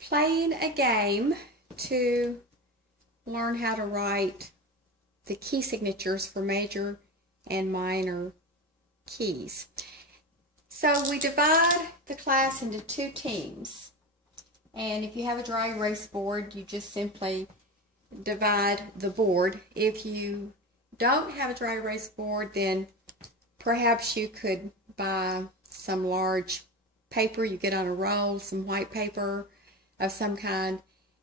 playing a game to learn how to write the key signatures for major and minor keys. So we divide the class into two teams. And if you have a dry erase board, you just simply divide the board. If you don't have a dry erase board, then perhaps you could buy some large paper you get on a roll, some white paper of some kind,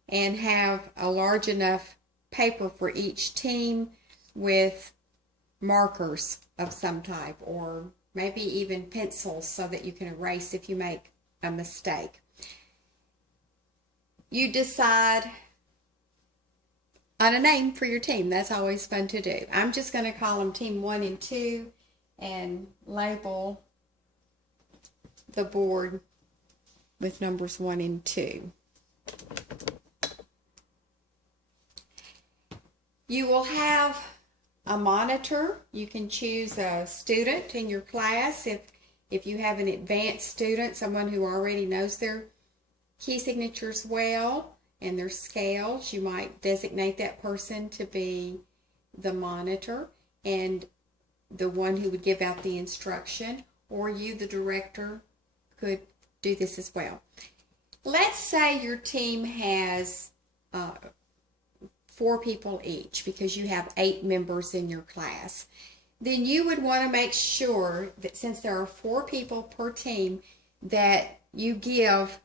and have a large enough paper for each team with markers of some type, or maybe even pencils so that you can erase if you make a mistake. You decide on a name for your team. That's always fun to do. I'm just going to call them Team 1 and 2 and label the board with numbers 1 and 2. You will have a monitor. You can choose a student in your class. If you have an advanced student, someone who already knows their key signatures well and their scales, you might designate that person to be the monitor and the one who would give out the instruction, or you, the director, could do this as well. Let's say your team has 4 people each, because you have 8 members in your class. Then you would want to make sure that since there are 4 people per team, that you give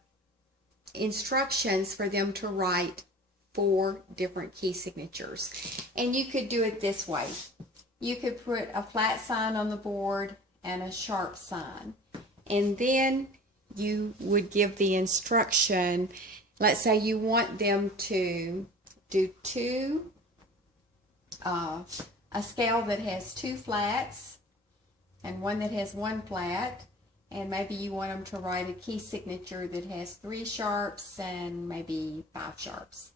instructions for them to write 4 different key signatures. And you could do it this way. You could put a flat sign on the board and a sharp sign. And then you would give the instruction. Let's say you want them to do a scale that has 2 flats and one that has 1 flat, and maybe you want them to write a key signature that has 3 sharps and maybe 5 sharps.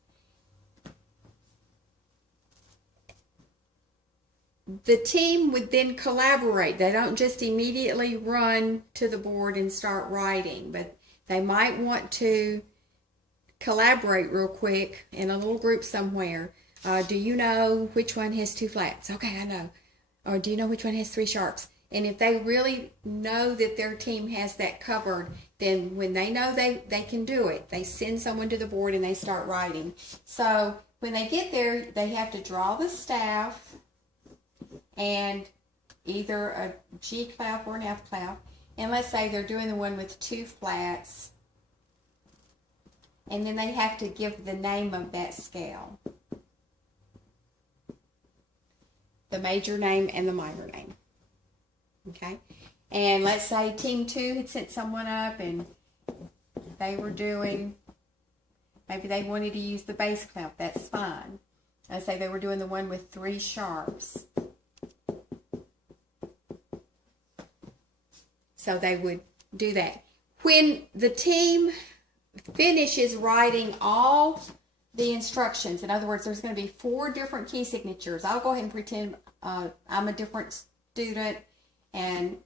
The team would then collaborate. They don't just immediately run to the board and start writing, but they might want to collaborate real quick in a little group somewhere. Do you know which one has 2 flats? Okay, I know. Or do you know which one has 3 sharps? And if they really know that their team has that covered, then when they know they can do it, they send someone to the board and they start writing. So when they get there, they have to draw the staff and either a G clef or an F clef. And let's say they're doing the one with 2 flats. And then they have to give the name of that scale. The major name and the minor name. Okay? And let's say Team 2 had sent someone up and they were doing, maybe they wanted to use the bass clef. That's fine. Let's say they were doing the one with 3 sharps. So they would do that. When the team finishes writing all the instructions, in other words, there's going to be 4 different key signatures. I'll go ahead and pretend I'm a different student and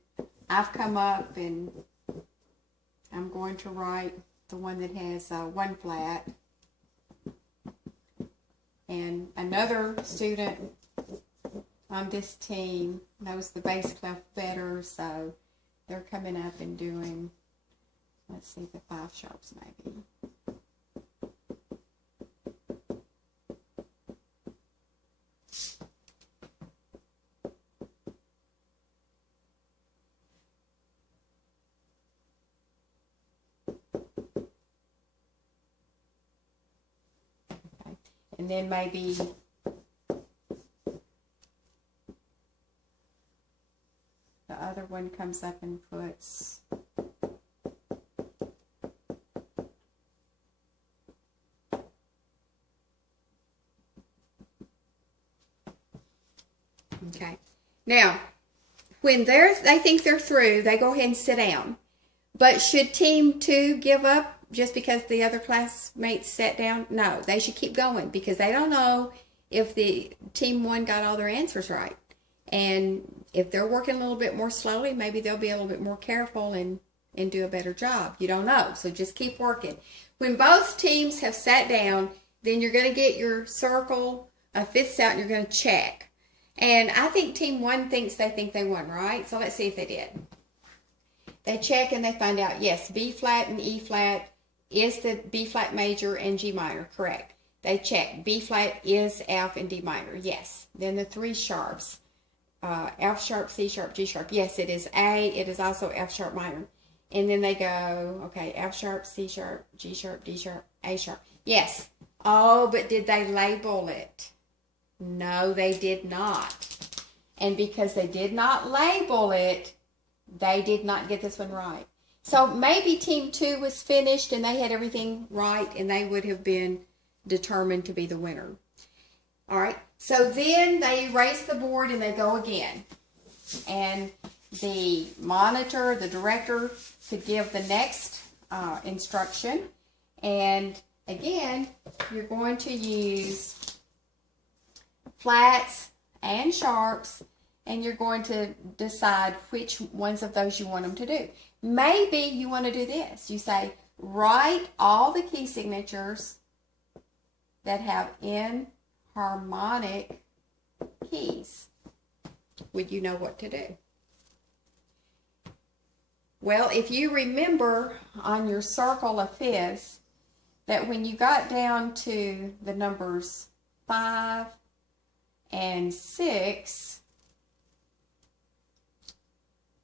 I've come up and I'm going to write the one that has 1 flat. And another student on this team knows the bass clef better, so they're coming up and doing, let's see, the 5 sharps maybe. Okay. And then maybe the other one comes up and puts okay. Now, when they think they're through, they go ahead and sit down. But should Team 2 give up just because the other classmates sat down? No, they should keep going, because they don't know if the Team 1 got all their answers right. And if they're working a little bit more slowly, maybe they'll be a little bit more careful and and do a better job. You don't know, so just keep working. When both teams have sat down, then you're going to get your circle of fifths out and you're going to check. And I think team 1 thinks they won, right? So let's see if they did. They check and they find out, yes, B flat and E flat is the B flat major and G minor, correct. They check, B flat is F and D minor, yes. Then the 3 sharps, F sharp, C sharp, G sharp, yes, it is A, it is also F sharp minor. And then they go, okay, F sharp, C sharp, G sharp, D sharp, A sharp, yes. Oh, but did they label it? No, they did not. And because they did not label it, they did not get this one right. So maybe team 2 was finished and they had everything right and they would have been determined to be the winner. All right, so then they erase the board and they go again. And the monitor, the director, could give the next instruction. And again, you're going to use flats and sharps, and you're going to decide which ones of those you want them to do. Maybe you want to do this. You say, write all the key signatures that have enharmonic keys. Would you know what to do? Well, if you remember on your circle of fifths that when you got down to the numbers 5 and 6,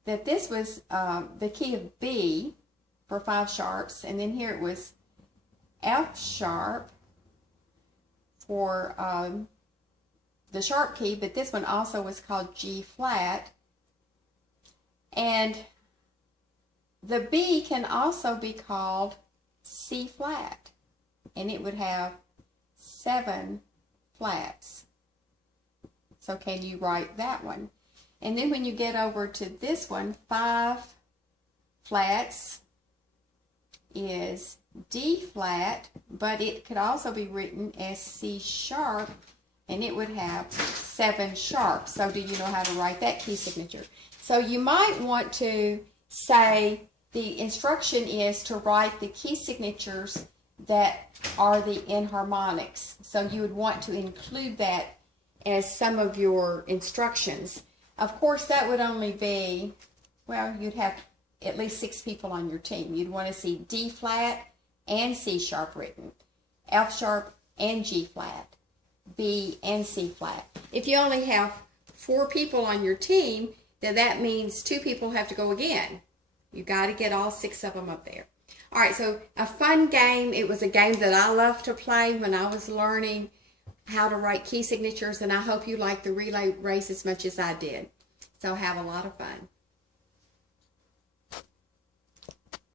that this was the key of B for 5 sharps, and then here it was F sharp for the sharp key, but this one also was called G flat. And the B can also be called C flat, and it would have 7 flats. So can you write that one? And then when you get over to this one, 5 flats is D flat, but it could also be written as C sharp, and it would have 7 sharps. So do you know how to write that key signature? So you might want to say the instruction is to write the key signatures that are the enharmonics. So you would want to include that as some of your instructions. Of course, that would only be, well, you'd have at least 6 people on your team. You'd want to see D flat and C sharp written, F sharp and G flat, B and C flat. If you only have 4 people on your team, then that means 2 people have to go again. You got to get all 6 of them up there. All right, so a fun game. It was a game that I loved to play when I was learning how to write key signatures, and I hope you like the relay race as much as I did. So have a lot of fun.